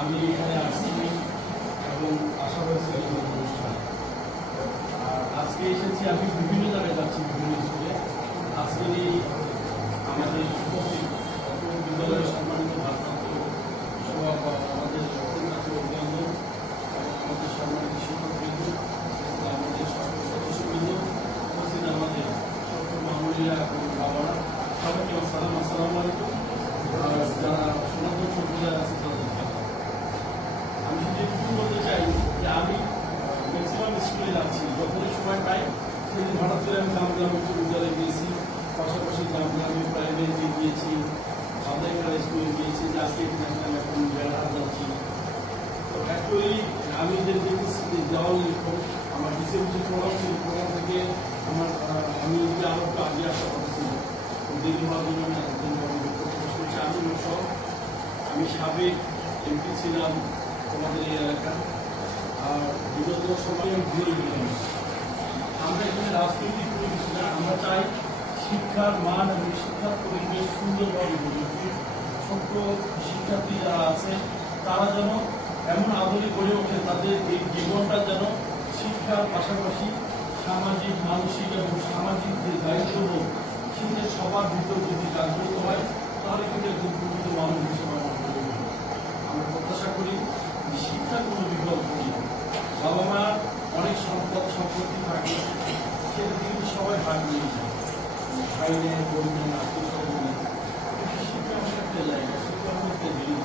আমি এখানে আসছি এবং আশা করেছি এই অনুষ্ঠান আর আজকে এসেছি আমি বিভিন্ন জায়গায় যাচ্ছি বিভিন্ন স্কুলে আজকে এই আমাদের উপস্থিত বিদ্যালয়ের সম্মানিত ভারপ্রাপ্ত সভাপতি আমাদের অত্যন্ত অভিনন্দন এবং আমাদের সম্মানিত শিক্ষকবৃন্দ আমাদের সকল সদস্যবৃন্দ উপস্থিত আমাদের সকল মামুলিরা এবং বাবারা সবাইকে আসসালাম আসসালামু আলাইকুম আর যারা সনাতন সম্প্রদায় আছে তাদেরকে সালাম। আমি শুধু একটু বলতে চাই যে আমি ম্যাক্সিমাম স্কুলে যাচ্ছি যখনই সময় পাই সেদিন হঠাৎ করে আমি গ্রাম উচ্চ বিদ্যালয়ে গিয়েছি পাশাপাশি গ্রাম গ্রামে প্রাইভেটে গিয়েছি সাদাইকার স্কুলে আমি সাবেক এমপি ছিলাম তোমাদের এই এলাকা আর বিগত সময় ঘুরে গেলাম। আমরা এখানে রাজনৈতিক কোনো কিছু আমরা চাই শিক্ষার মান এবং শিক্ষার পরিবেশ সুন্দরভাবে গড়ে শিক্ষার্থী যারা আছে তারা যেন এমন আদরে গড়ে ওঠে তাদের এই জীবনটা যেন শিক্ষার পাশাপাশি সামাজিক, মানসিক এবং সামাজিক যে দায়িত্ববোধ, সেটা সবার ভিতর যদি জাগ্রত হয়, তাহলে কিন্তু একজন প্রকৃত মানুষ হিসেবে আমরা প্রত্যাশা করি যে শিক্ষা কোনো বিকল্প নেই। বাবা মা অনেক সম্পদ, সম্পত্তি থাকে, সেটা কিন্তু সবাই ভাগ নিয়ে যায়। ভাই নেই বোন নেই আত্মীয় স্বজন নেই শিক্ষা একটা জায়গা শিক্ষা এমন একটা জিনিস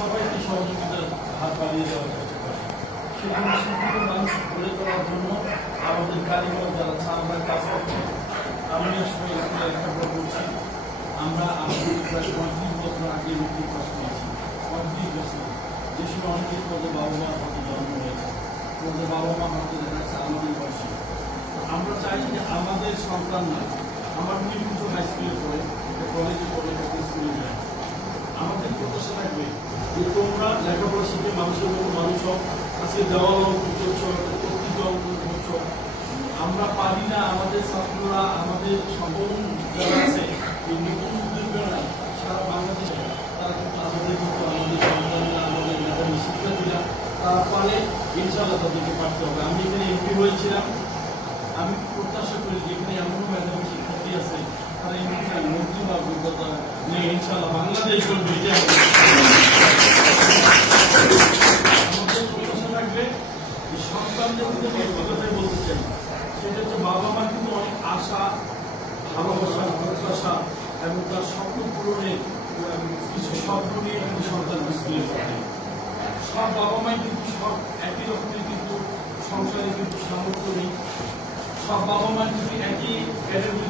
সবাইকে সহযোগিতার হাত বাড়িয়ে দেওয়ার সেজন্য শিক্ষিত মানুষ গড়ে তোলার জন্য আমাদের কারিগর যারা আমরা কাজ করছে। আমি আসলে স্কুলে লেখাপড়া করছি আমরা আমাদের প্রায় পঁয়ত্রিশ বছর আগে মেট্রিক পাস করেছি। পঁয়ত্রিশ বছর। যে সময় অনেকের পদে বাবা মার হাতে জন্ম হয়েছে পদে বাবা মা হাতে দেখা যাচ্ছে আমাদের বয়সে। আমরা চাই যে আমাদের সন্তান না আমার মেয়ে কিন্তু হাই স্কুলে পড়ে কলেজে পড়ে স্কুলে যায়। আমাদের প্রত্যাশা থাকবে যে তোমরা লেখাপড়া শিখে মানুষের মতো মানুষ আজকে দেওয়াল আমরা পারি না আমাদের ছাত্ররা আমাদের সকল যারা আছে এই নতুন সারা বাংলাদেশে তারা কিন্তু আমাদের মতো আমাদের সন্তানরা আমাদের মেধাবী শিক্ষার্থীরা তারা পারে ইনশাআল্লাহ তাদেরকে পারতে হবে। আমি এখানে এমপি হয়েছিলাম আমি প্রত্যাশা করি যে এখানে এমনও মেধাবী শিক্ষার্থী আছে তারা এমপি মন্ত্রী বা অভিজ্ঞতা নিয়ে ইনশাআল্লাহ বাংলাদেশ কথাই বলতে চাই সেটা হচ্ছে বাবা মা কিন্তু অনেক আশা, ভালোবাসা প্রত্যাশা এবং তার স্বপ্ন পূরণের কিছু স্বপ্ন নিয়ে কিন্তু সন্তান স্কুলে পড়ে সব বাবা মাই কিন্তু সব একই রকমের কিন্তু সংসারে কিন্তু সামর্থ্য নেই। সব বাবা মা যদি একই ক্যাটাগরিতে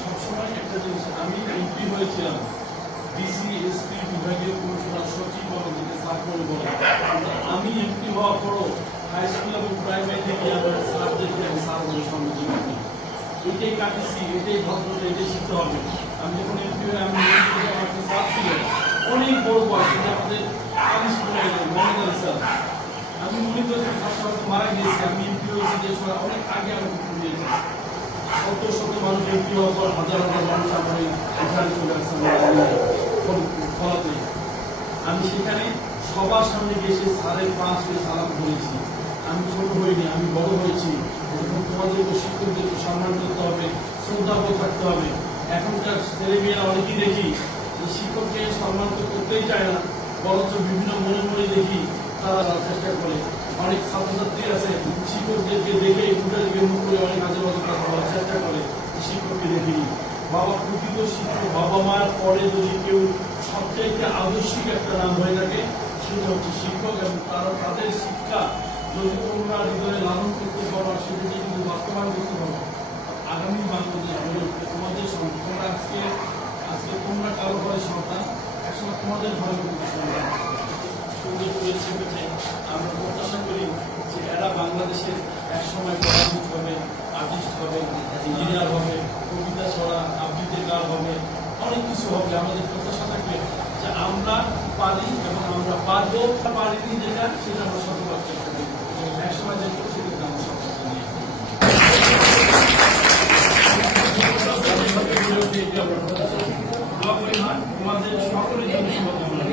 সবসময় একটা জিনিস আমি এমপি হয়েছিলাম ডিসি এসপি বিভাগীয় কমিশনার সচিব আমাদেরকে স্যার করে বলে কিন্তু আমি এমপি হওয়ার পরও হাই স্কুল এবং প্রাইমারিতে গিয়ে আমার স্যারদেরকে আমি স্যার বলে সম্বোধন করি এটাই কাটিছি এটাই ভদ্রতা এটাই শিখতে হবে আমি যখন এমপি হয়ে আমি আমার স্যার ছিলেন অনেক বড় বয়স এটা আমাদের মনে স্যার আমি মনে করি হয়তো মারা গিয়েছে। আমি এমপি হয়েছি, যে অনেক আগে আমি দিয়েছি। আমি সেখানে সবার সামনে গিয়ে সে স্যারের পাঁচকে সালাম করেছি। আমি ছোট হইনি, আমি বড় হয়েছি। তোমাদেরকে শিক্ষকদেরকে সম্মান করতে হবে, শ্রদ্ধাবোধ থাকতে হবে। এখনকার ছেলেমেয়েরা অনেকেই দেখি শিক্ষককে সম্মান তো করতেই চায় না, বরঞ্চ বিভিন্ন মনে মনে দেখি তারা চেষ্টা করে। অনেক ছাত্রছাত্রী আছে, শিক্ষকদেরকে দেখে দুটাকে মুখ করে অনেক বাজে কথা বলার চেষ্টা করে, শিক্ষককে দেখিনি বাবা প্রকৃত শিক্ষক, বাবা মার পরে যদি কেউ সবচাইতে আদর্শিক একটা নাম হয়ে থাকে, সেটা হচ্ছে শিক্ষক এবং তারা তাদের শিক্ষা যদি তোমরা হৃদয়ে লালন করতে পারো সেটাকে কিন্তু বাস্তবায়ন করতে পারো আগামী বাংলাদেশ হবে আমাদের প্রত্যাশা থাকবে যে আমরা পারি এবং আমরা পারব পারিনি যেটা সেটা আমরা সফল চেষ্টা করি একসময় দেখব সেক্ষেত্রে আমরা সফলতা নিয়ে আমাদের সকলের জন্য শুভকামনা